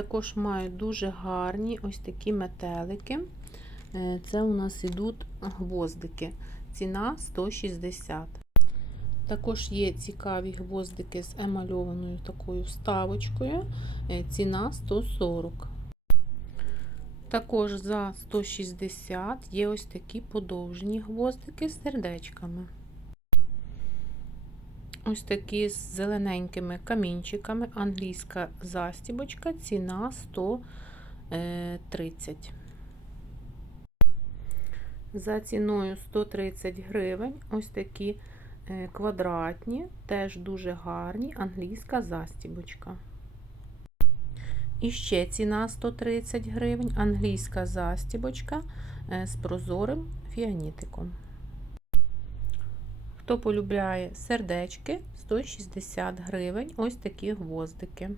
Також мають дуже гарні ось такі метелики. Е, Це у нас ідуть гвоздики. Ціна 160. Також є цікаві гвоздики з емальованою такою вставочкою. Е, Ціна 140. Також за 160 є ось такі подовжені гвоздики з сердечками. Ось такі з зелененькими камінчиками. Англійська застібочка, ціна 130. За ціною 130 гривень. Ось такі е, квадратні, теж дуже гарні, англійська застібочка. І ще ціна 130 гривень, англійська застібочка е, з прозорим фіанітиком. Хто полюбляє сердечки, 160 гривень, ось такі гвоздики.